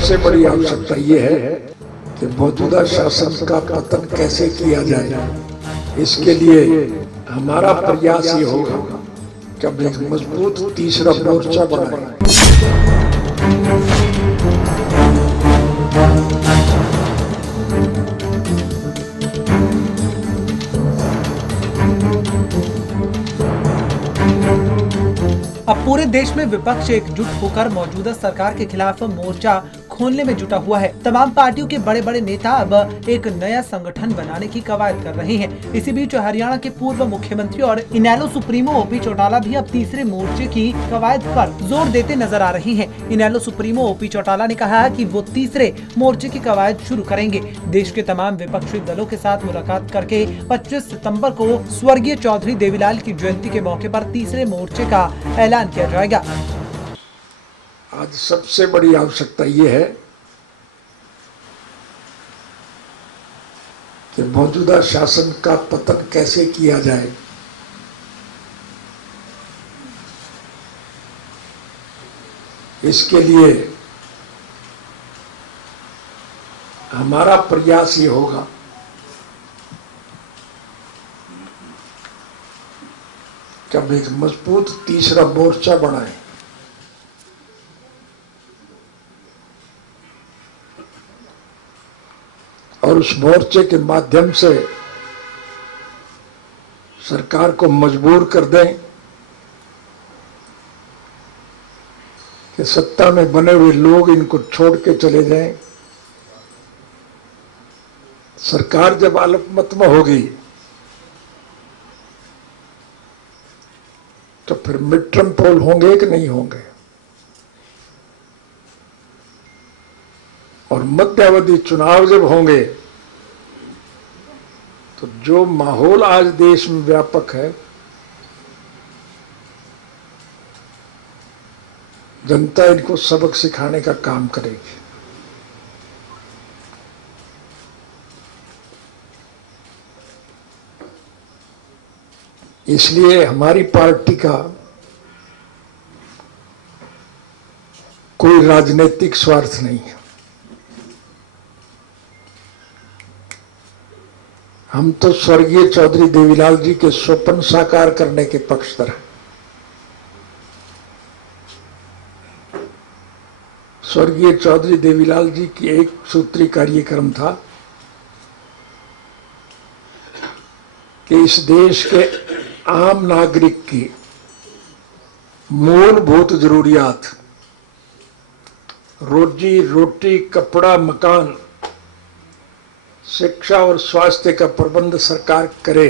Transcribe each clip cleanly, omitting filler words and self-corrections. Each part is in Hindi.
सबसे बड़ी आवश्यकता ये है कि मौजूदा शासन का पतन कैसे किया जाए। इसके लिए हमारा प्रयास ये होगा कि अब एक मजबूत तीसरा मोर्चा बनाएं। अब पूरे देश में विपक्ष एकजुट होकर मौजूदा सरकार के खिलाफ मोर्चा खोलने में जुटा हुआ है। तमाम पार्टियों के बड़े बड़े नेता अब एक नया संगठन बनाने की कवायद कर रहे हैं। इसी बीच हरियाणा के पूर्व मुख्यमंत्री और इनेलो सुप्रीमो ओपी चौटाला भी अब तीसरे मोर्चे की कवायद पर जोर देते नजर आ रही हैं। इनेलो सुप्रीमो ओपी चौटाला ने कहा है कि वो तीसरे मोर्चे की कवायद शुरू करेंगे। देश के तमाम विपक्षी दलों के साथ मुलाकात करके 25 सितंबर को स्वर्गीय चौधरी देवीलाल की जयंती के मौके पर तीसरे मोर्चे का ऐलान किया जाएगा। आज सबसे बड़ी आवश्यकता ये है कि मौजूदा शासन का पतन कैसे किया जाए। इसके लिए हमारा प्रयास ये होगा कि अब एक मजबूत तीसरा मोर्चा बनाएं। और उस मोर्चे के माध्यम से सरकार को मजबूर कर दें कि सत्ता में बने हुए लोग इनको छोड़ के चले जाएं। सरकार जब अल्पमत में होगी तो फिर मिड टर्म पोल होंगे कि नहीं होंगे, और मध्यावधि चुनाव जब होंगे तो जो माहौल आज देश में व्यापक है, जनता इनको सबक सिखाने का काम करेगी। इसलिए हमारी पार्टी का कोई राजनीतिक स्वार्थ नहीं है। हम तो स्वर्गीय चौधरी देवीलाल जी के स्वप्न साकार करने के पक्षधर हैं। स्वर्गीय चौधरी देवीलाल जी की एक सूत्री कार्यक्रम था कि इस देश के आम नागरिक की मूलभूत जरूरियात, रोजी रोटी, कपड़ा, मकान, शिक्षा और स्वास्थ्य का प्रबंध सरकार करे।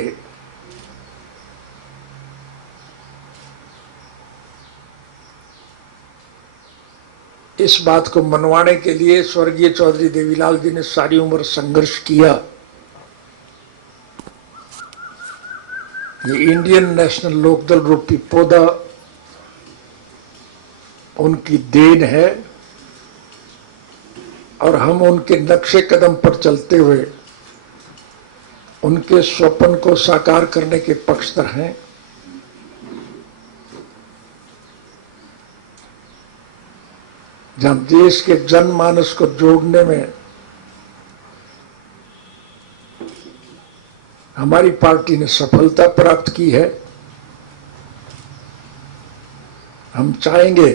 इस बात को मनवाने के लिए स्वर्गीय चौधरी देवीलाल जी ने सारी उम्र संघर्ष किया। ये इंडियन नेशनल लोकदल रूपी पौधा उनकी देन है और हम उनके नक्शे कदम पर चलते हुए उनके स्वप्न को साकार करने के पक्षधर हैं। जहां देश के जनमानस को जोड़ने में हमारी पार्टी ने सफलता प्राप्त की है, हम चाहेंगे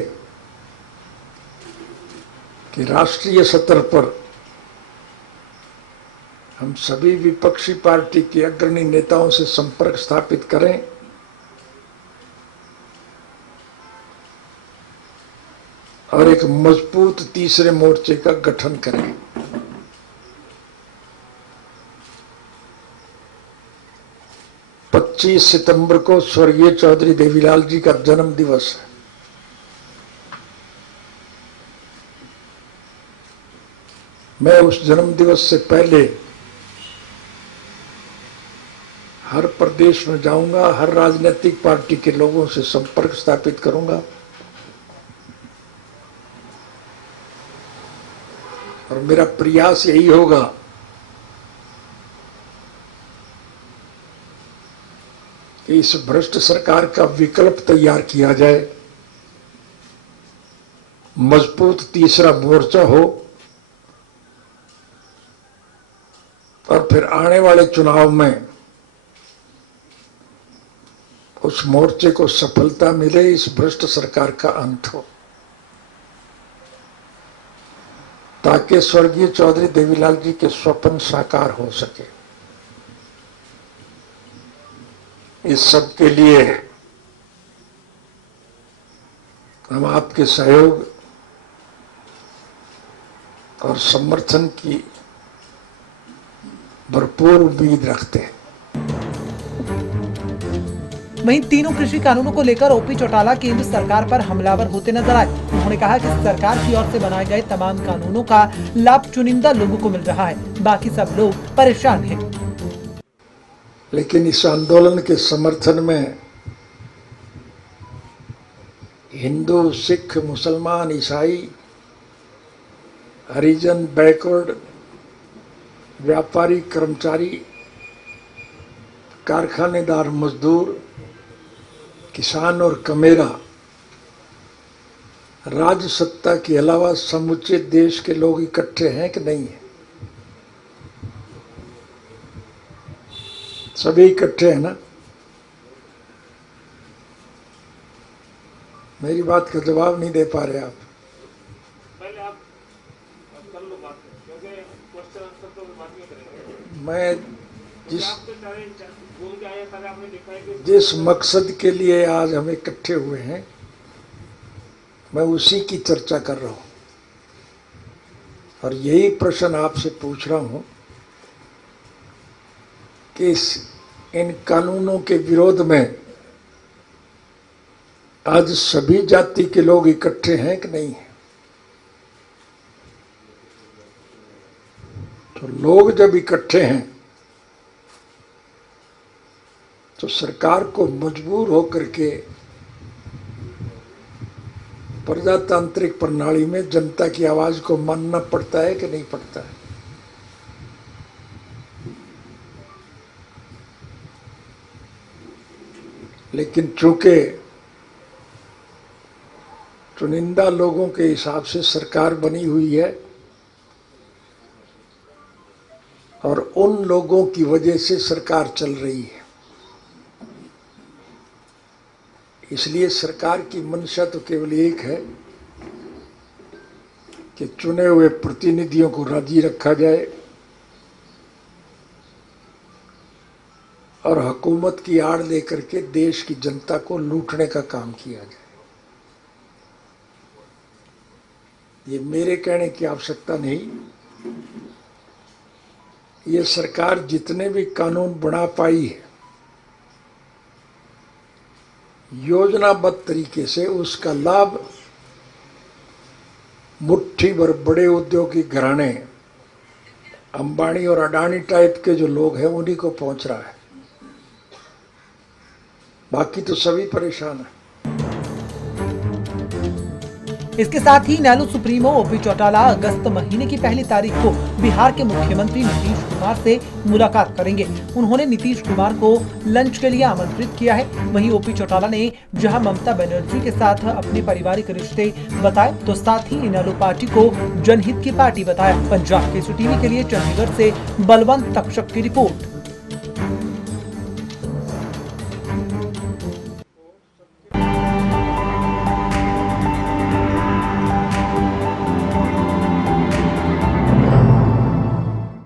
कि राष्ट्रीय स्तर पर हम सभी विपक्षी पार्टी के अग्रणी नेताओं से संपर्क स्थापित करें और एक मजबूत तीसरे मोर्चे का गठन करें। पच्चीस सितंबर को स्वर्गीय चौधरी देवीलाल जी का जन्म दिवस है। मैं उस जन्म दिवस से पहले हर प्रदेश में जाऊंगा, हर राजनीतिक पार्टी के लोगों से संपर्क स्थापित करूंगा और मेरा प्रयास यही होगा कि इस भ्रष्ट सरकार का विकल्प तैयार किया जाए, मजबूत तीसरा मोर्चा हो और फिर आने वाले चुनाव में उस मोर्चे को सफलता मिले, इस भ्रष्ट सरकार का अंत हो, ताकि स्वर्गीय चौधरी देवीलाल जी के स्वप्न साकार हो सके। इस सब के लिए हम आपके सहयोग और समर्थन की भरपूर उम्मीद रखते हैं। वहीं तीनों कृषि कानूनों को लेकर ओपी चौटाला केंद्र सरकार पर हमलावर होते नजर आए। उन्होंने कहा कि सरकार की ओर से बनाए गए तमाम कानूनों का लाभ चुनिंदा लोगों को मिल रहा है, बाकी सब लोग परेशान हैं। लेकिन इस आंदोलन के समर्थन में हिंदू, सिख, मुसलमान, ईसाई, हरिजन, बैकवर्ड, व्यापारी, कर्मचारी, कारखानेदार, मजदूर, किसान और कमेरा राज्य सत्ता के अलावा समूचे देश के लोग इकट्ठे हैं कि नहीं है? सभी इकट्ठे हैं ना? मेरी बात का जवाब नहीं दे पा रहे आप। पहले आप कर लो बात, क्योंकि क्वेश्चन आंसर तो बाद में करेंगे। मैं घूम के आए, सारे आपने देखा है कि जिस मकसद के लिए आज हम इकट्ठे हुए हैं, मैं उसी की चर्चा कर रहा हूं और यही प्रश्न आपसे पूछ रहा हूं कि इन कानूनों के विरोध में आज सभी जाति के लोग इकट्ठे हैं कि नहीं है? तो लोग जब इकट्ठे हैं तो सरकार को मजबूर होकर के प्रजातांत्रिक प्रणाली में जनता की आवाज को मानना पड़ता है कि नहीं पड़ता है? लेकिन चूंकि चुनिंदा लोगों के हिसाब से सरकार बनी हुई है और उन लोगों की वजह से सरकार चल रही है, इसलिए सरकार की मंशा तो केवल एक है कि चुने हुए प्रतिनिधियों को राजी रखा जाए और हुकूमत की आड़ लेकर के देश की जनता को लूटने का काम किया जाए। ये मेरे कहने की आवश्यकता नहीं, ये सरकार जितने भी कानून बना पाई है योजनाबद्ध तरीके से, उसका लाभ मुट्ठी भर बड़े औद्योगिक घराने, अंबानी और अडानी टाइप के जो लोग हैं उन्हीं को पहुंच रहा है, बाकी तो सभी परेशान है। इसके साथ ही इनेलो सुप्रीमो ओपी चौटाला अगस्त महीने की पहली तारीख को बिहार के मुख्यमंत्री नीतीश कुमार से मुलाकात करेंगे। उन्होंने नीतीश कुमार को लंच के लिए आमंत्रित किया है। वहीं ओपी चौटाला ने जहां ममता बनर्जी के साथ अपने पारिवारिक रिश्ते बताए, तो साथ ही इनेलो पार्टी को जनहित की पार्टी बताया। पंजाब केसरी टीवी के लिए चंडीगढ़ से बलवंत तक्षक की रिपोर्ट।